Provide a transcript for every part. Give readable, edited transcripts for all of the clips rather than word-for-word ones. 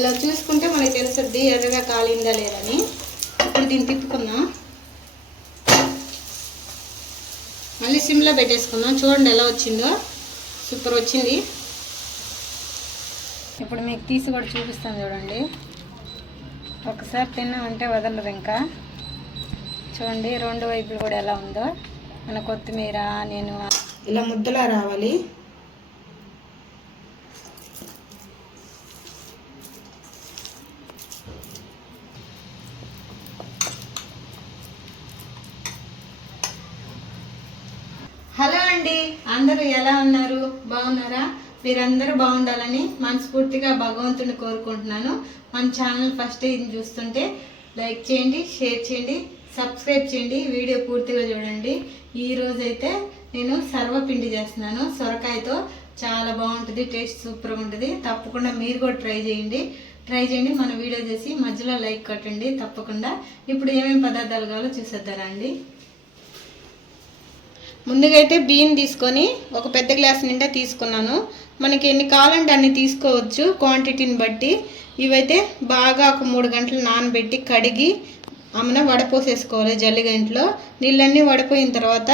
ఇలా చూసుకుంటే మనకి తెలుస్తుంది ఎర్రగా కాలిందా లేదని. ఇప్పుడు దీన్ని తిప్పుకుందాం. మళ్ళీ సిమ్లో పెట్టేసుకుందాం. చూడండి ఎలా వచ్చిందో, సూపర్ వచ్చింది. ఇప్పుడు మీకు తీసి కూడా చూపిస్తాను చూడండి. ఒకసారి తిన్నామంటే వదలరు ఇంకా. చూడండి రెండు వైపులు కూడా ఎలా ఉందో. మన కొత్తిమీర నేను ఇలా ముద్దలా రావాలి. హలో అండి, అందరూ ఎలా ఉన్నారు? బాగున్నారా? మీరందరూ బాగుండాలని మనస్ఫూర్తిగా భగవంతుని కోరుకుంటున్నాను. మన ఛానల్ ఫస్ట్ ఇది చూస్తుంటే లైక్ చేయండి, షేర్ చేయండి, సబ్స్క్రైబ్ చేయండి, వీడియో పూర్తిగా చూడండి. ఈరోజైతే నేను సర్వపిండి చేస్తున్నాను సొరకాయతో. చాలా బాగుంటుంది, టేస్ట్ సూపర్గా ఉంటుంది. తప్పకుండా మీరు కూడా ట్రై చేయండి. మన వీడియో చేసి మధ్యలో లైక్ కొట్టండి తప్పకుండా. ఇప్పుడు ఏమేమి పదార్థాలు కావాలో చూసేద్దారా అండి. ముందుగా అయితే బియ్యం తీసుకొని ఒక పెద్ద గ్లాస్ నిండా తీసుకున్నాను. మనకి ఎన్ని కావాలంటే అన్ని తీసుకోవచ్చు క్వాంటిటీని బట్టి. ఇవైతే బాగా ఒక 3 గంటలు నానబెట్టి కడిగి వడపోసేసుకోవాలి జల్లిగంటలో. నీళ్ళన్నీ వడిపోయిన తర్వాత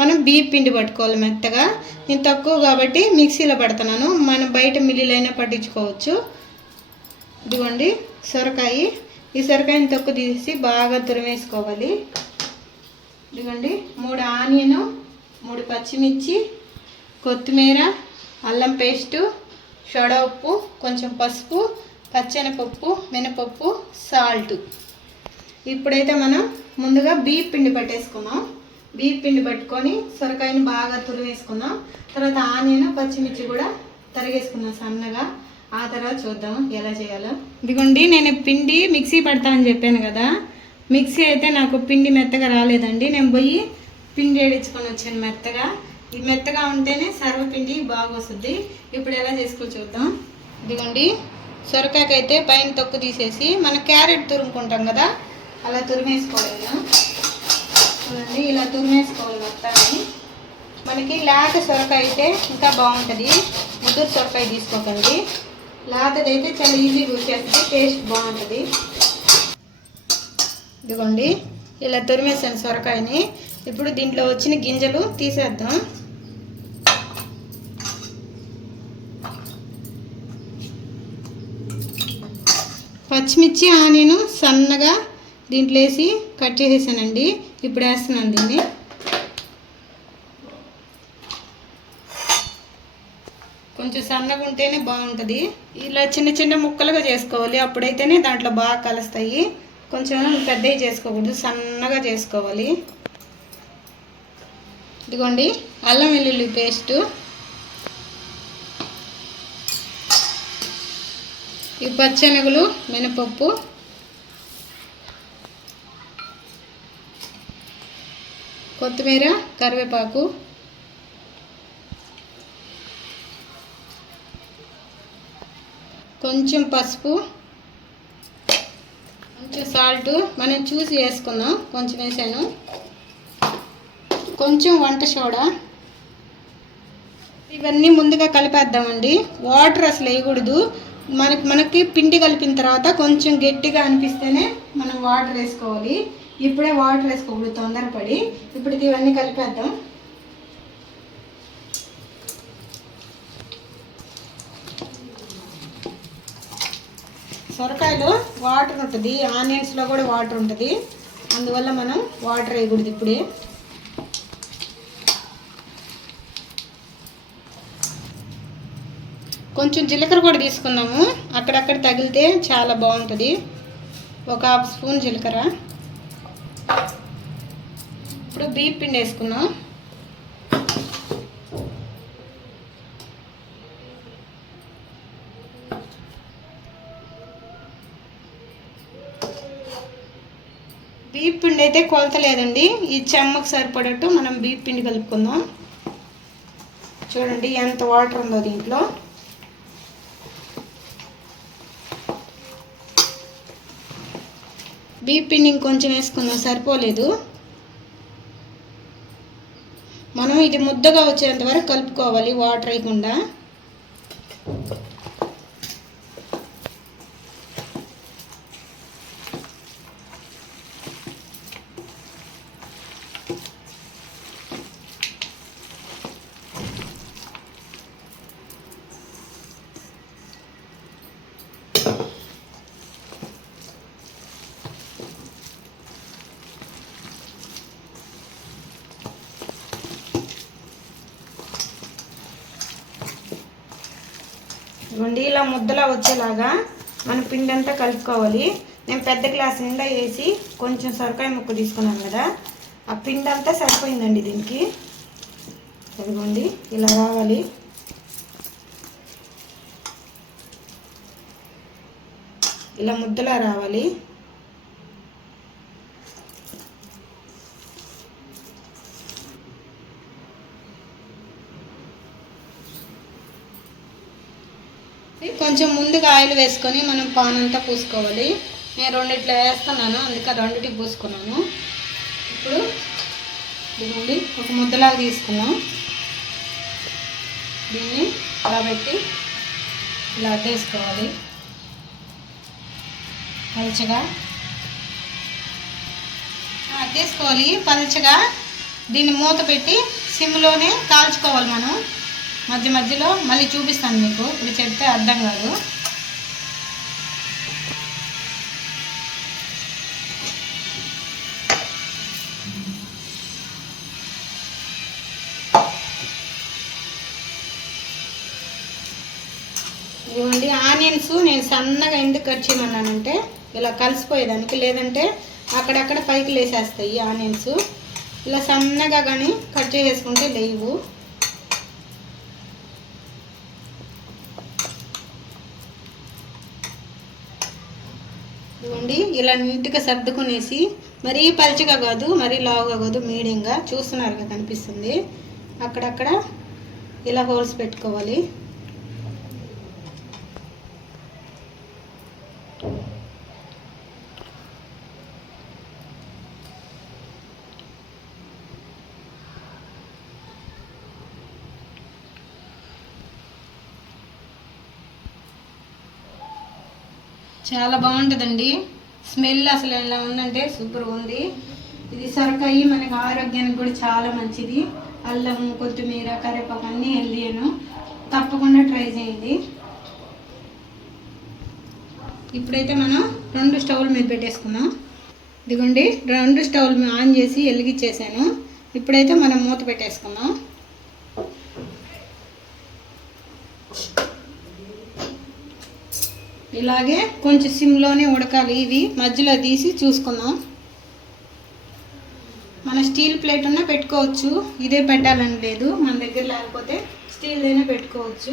మనం బియ్యం పిండి పట్టుకోవాలి మెత్తగా. నేను తక్కువ కాబట్టి మిక్సీలో పడుతున్నాను, మనం బయట మిల్లులైనా పట్టించుకోవచ్చు. ఇదిగోండి సొరకాయ. ఈ సొరకాయని తక్కువ తీసి బాగా తురిమేసుకోవాలి. ఇదిగోండి 3 ఆనియను, 3 పచ్చిమిర్చి, కొత్తిమీర, అల్లం పేస్టు, సోడా ఉప్పు, కొంచెం పసుపు, పచ్చెనపప్పు, మినపప్పు, సాల్ట్. ఇప్పుడైతే మనం ముందుగా బియ్యం పిండి పట్టేసుకుందాం. బియ్యం పిండి పట్టుకొని సొరకాయని బాగా తురివేసుకుందాం. తర్వాత ఆనియన్, పచ్చిమిర్చి కూడా తరిగేసుకుందాం సన్నగా. ఆ తర్వాత చూద్దాం ఎలా చేయాలో. ఇదిగోండి నేను పిండి మిక్సీ పడతానని చెప్పాను కదా. మిక్సీ అయితే నాకు పిండి మెత్తగా రాలేదండి. నేను పోయి పిండి ఏడించుకొని వచ్చాను మెత్తగా. ఈ మెత్తగా ఉంటేనే సర్వపిండి బాగా వస్తుంది. ఇప్పుడు ఎలా చేసుకో చూద్దాం. ఇదిగోండి సొరకాయకైతే పైన తొక్కు తీసేసి మనం క్యారెట్ తురుముకుంటాం కదా అలా తురిమేసుకోవాలి. చూడండి ఇలా తురిమేసుకోవాలి మొత్తాన్ని. మనకి లేత సొరకాయ అయితే ఇంకా బాగుంటుంది, ముదురు సొరకాయ తీసుకోకండి. లేతదైతే చాలా ఈజీగా వచ్చేస్తుంది, టేస్ట్ బాగుంటుంది. ఇదిగోండి ఇలా తురిమేసాను సొరకాయని. ఇప్పుడు దీంట్లో వచ్చిన గింజలు తీసేద్దాం. పచ్చిమిర్చి ఆనియన్ సన్నగా దీంట్లో వేసి కట్ చేసేసానండి. ఇప్పుడు వేస్తున్నాను దీన్ని. కొంచెం సన్నగా ఉంటేనే బాగుంటుంది. ఇలా చిన్న చిన్న ముక్కలుగా చేసుకోవాలి, అప్పుడైతేనే దాంట్లో బాగా కలుస్తాయి. కొంచెం పెద్దవి చేసుకోకూడదు, సన్నగా చేసుకోవాలి. ఇదిగోండి అల్లం వెల్లుల్లి పేస్టు, ఈ పచ్చెనగలు, మినపప్పు, కొత్తిమీర, కరివేపాకు, కొంచెం పసుపు, కొంచెం సాల్ట్ మనం చూసి వేసుకుందాం. కొంచెం వేసాను. కొంచెం వంట సోడా. ఇవన్నీ ముందుగా కలిపేద్దామండి. వాటర్ అసలు వేయకూడదు. మనకి పిండి కలిపిన తర్వాత కొంచెం గట్టిగా అనిపిస్తేనే మనం వాటర్ వేసుకోవాలి. ఇప్పుడే వాటర్ వేసుకోకూడదు తొందరపడి. ఇప్పుడు ఇవన్నీ కలిపేద్దాం. సొరకాయలో వాటర్ ఉంటుంది, ఆనియన్స్లో కూడా వాటర్ ఉంటుంది, అందువల్ల మనం వాటర్ వేయకూడదు ఇప్పుడే. కొంచెం జీలకర్ర కూడా తీసుకున్నాము, అక్కడక్కడ తగిలితే చాలా బాగుంటుంది. ఒక 1/2 స్పూన్ జీలకర్ర. ఇప్పుడు బియ్యం పిండి వేసుకున్నాం. బియ్యం పిండి అయితే కొలత లేదండి, ఈ చెమ్మకు సరిపడట్టు మనం బియ్యం పిండి కలుపుకుందాం. చూడండి ఎంత వాటర్ ఉందో దీంట్లో. బియ్యం పిండి ఇంకొంచెం వేసుకుందాం, సరిపోలేదు. మనం ఇది ముద్దగా వచ్చేంత వరకు కలుపుకోవాలి వాటర్ వేయకుండా. ఇదిగోండి ఇలా ముద్దలా వచ్చేలాగా మన పిండి అంతా కలుపుకోవాలి. నేను పెద్ద గ్లాస్ నిండా వేసి కొంచెం సొరకాయ ముక్క తీసుకున్నాను కదా, ఆ పిండి అంతా సరిపోయిందండి దీనికి. ఇదిగోండి ఇలా రావాలి. ఇలా ముద్దలా రావాలి. కొంచెం ముందుగా ఆయిల్ వేసుకొని మనం పాన్ అంతా పూసుకోవాలి. నేను రెండిట్లో వేస్తున్నాను, అందుకే రెండిటికి పూసుకున్నాను. ఇప్పుడు ఇదిగోండి ఒక ముద్దలాగా తీసుకున్నాం. దీన్ని అలా పెట్టి ఇలా అద్దేసుకోవాలి పలుచగా. అద్దేసుకోవాలి పలుచగా. దీన్ని మూత పెట్టి సిమ్లోనే కాల్చుకోవాలి మనం. మధ్య మధ్యలో మళ్ళీ చూపిస్తాను మీకు, ఇప్పుడు చెప్తే అర్థం కాదు. ఇదిగోండి ఆనియన్స్ నేను సన్నగా ఎందుకు కట్ చేయమన్నానంటే ఇలా కలిసిపోయేదానికి, లేదంటే అక్కడక్కడ పైకి లేసేస్తాయి ఆనియన్స్. ఇలా సన్నగా కానీ కట్ చేసేసుకుంటే లేవు. ఇదిగోండి ఇలా నీట్గా సర్దుకునేసి, మరీ పలుచగా కాదు మరీ లావుగా కాదు, మీడియంగా చూస్తున్నారుగా కనిపిస్తుంది. అక్కడక్కడ ఇలా హోల్స్ పెట్టుకోవాలి. చాలా బాగుంటుందండి. స్మెల్ అసలు ఎలా ఉందంటే సూపర్గా ఉంది. ఇది సొరకాయ మనకి ఆరోగ్యానికి కూడా చాలా మంచిది. అల్లం, కొత్తిమీర, కరివేపాకు అన్నీ హెల్దీను. తప్పకుండా ట్రై చేయండి. ఇప్పుడైతే మనం 2 స్టవ్ల మీద పెట్టేసుకున్నాం. ఇదిగోండి 2 స్టవ్లు ఆన్ చేసి వెలిగించేసాను. ఇప్పుడైతే మనం మూత పెట్టేసుకున్నాం. ఇలాగే కొంచెం సిమ్లోనే ఉడకాలి. ఇవి మధ్యలో తీసి చూసుకుందాం. మన స్టీల్ ప్లేట్ ఉన్నా పెట్టుకోవచ్చు, ఇదే పెట్టాలని లేదు. మన దగ్గర లేకపోతే స్టీల్ అయినా పెట్టుకోవచ్చు.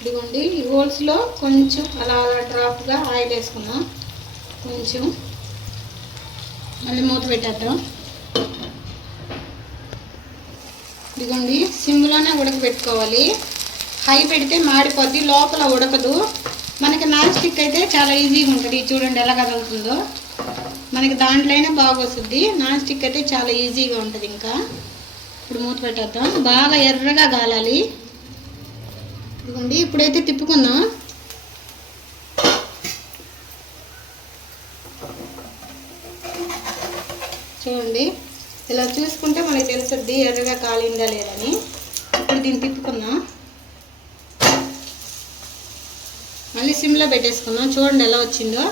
ఇదిగోండి ఈ హోల్స్లో కొంచెం అలా డ్రాప్గా ఆయిల్ వేసుకుందాం. కొంచెం మళ్ళీ మూత పెట్టేద్దాం. ఇదిగోండి సిమ్లోనే ఉడకబెట్టుకోవాలి. హై పెడితే మాడిపోద్ది, లోపల ఉడకదు. మనకి నాన్ స్టిక్ అయితే చాలా ఈజీగా ఉంటుంది. చూడండి ఎలా కదులుతుందో. మనకి దాంట్లోనే బాగా వస్తుంది. నాన్ స్టిక్ అయితే చాలా ఈజీగా ఉంటుంది. ఇంకా ఇప్పుడు మూత పెట్టేద్దాం. బాగా ఎర్రగా కాలాలి. ఇదిగోండి ఇప్పుడైతే తిప్పుకుందాం. చూడండి ఇలా చూసుకుంటే మనకి తెలుస్తుంది ఎర్రగా కాలిందా లేదని. ఇప్పుడు దీన్ని తిప్పుకుందాం. మళ్ళీ సిమ్లో పెట్టేసుకుందాం. చూడండి ఎలా వచ్చిందో,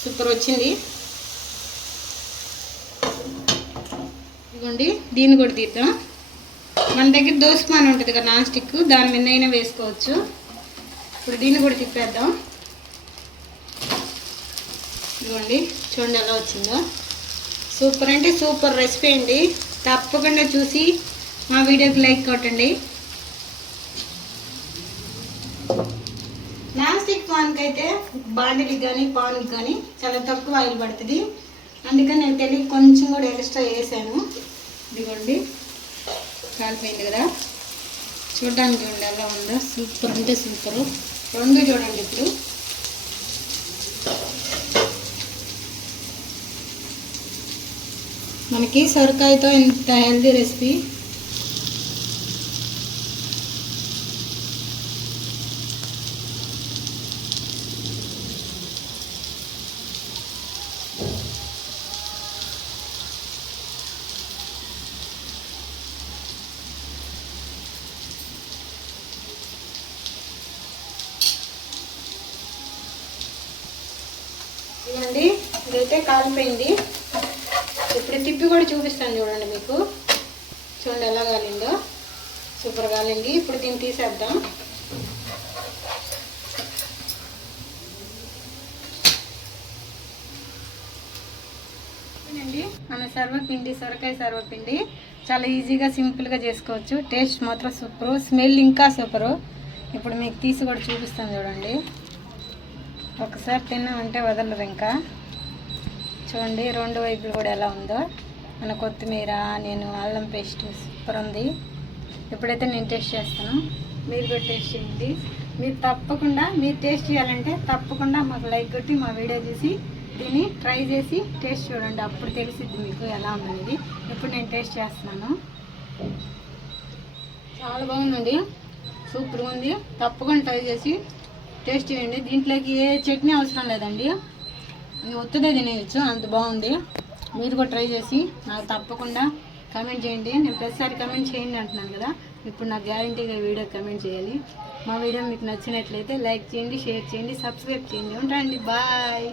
సూపర్ వచ్చింది. ఇదిగోండి దీన్ని కూడా తీద్దాం. మన దగ్గర దోసపాన్ ఉంటుంది కదా నాన్ స్టిక్, దాని మీద అయినా వేసుకోవచ్చు. ఇప్పుడు దీన్ని కూడా తిప్పేద్దాం. ఇదిగోండి చూడండి ఎలా వచ్చిందో. సూపర్ అంటే సూపర్ రెసిపీ అండి. తప్పకుండా చూసి మా వీడియోకి లైక్ కొట్టండి. నాన్ స్టిక్ పాన్కి అయితే బాండికి కానీ పాన్కి కానీ చాలా తక్కువ ఆయిల్ పడుతుంది. అందుకని నేను తెలియక కొంచెం కూడా ఎక్స్ట్రా వేసాను. ఇదిగోండి కాలిపోయింది కదా. చూడడానికి చూడండి ఎలా ఉందో, సూపర్ అంటే సూపరు. 2 చూడండి. ఇప్పుడు మనకి సొరకాయతో ఇంత హెల్దీ రెసిపీ. ఇదండి ఇదైతే కాలిపోయింది. ఇప్పుడు తిప్పి కూడా చూపిస్తాను చూడండి మీకు. చూడండి ఎలా కాలిందో, సూపర్ కాలింది. ఇప్పుడు దీన్ని తీసేద్దాం. అండి మన సర్వపిండి, సొరకాయ సర్వపిండి చాలా ఈజీగా సింపుల్గా చేసుకోవచ్చు. టేస్ట్ మాత్రం సూపరు, స్మెల్ ఇంకా సూపరు. ఇప్పుడు మీకు తీసి కూడా చూపిస్తాను చూడండి. ఒకసారి తిన్నామంటే వదలరు ఇంకా. చూడండి రెండు వైపులు కూడా ఎలా ఉందో. మన కొత్తిమీర, నేను అల్లం పేస్ట్ సూపర్ ఉంది. ఇప్పుడైతే నేను టేస్ట్ చేస్తాను, మీరు కూడా టేస్ట్ చేయండి. మీరు తప్పకుండా మీరు టేస్ట్ చేయాలంటే తప్పకుండా మాకు లైక్ కొట్టి మా వీడియో చూసి దీన్ని ట్రై చేసి టేస్ట్ చూడండి. అప్పుడు తెలిసిద్ది మీకు ఎలా ఉందనేది. ఇప్పుడు నేను టేస్ట్ చేస్తున్నాను. చాలా బాగుందండి, సూపర్గా ఉంది. తప్పకుండా ట్రై చేసి టేస్ట్ చేయండి. దీంట్లోకి ఏ చట్నీ అవసరం లేదండి, ఇది ఒత్తిడే తినేయచ్చు, అంత బాగుంది. మీరు కూడా ట్రై చేసి నాకు తప్పకుండా కమెంట్ చేయండి. నేను ప్రతిసారి కమెంట్ చేయండి అంటున్నాను కదా, ఇప్పుడు నాకు గ్యారంటీగా వీడియో కమెంట్ చేయాలి. మా వీడియో మీకు నచ్చినట్లయితే లైక్ చేయండి, షేర్ చేయండి, సబ్స్క్రైబ్ చేయండి. ఉంటానండి, బాయ్.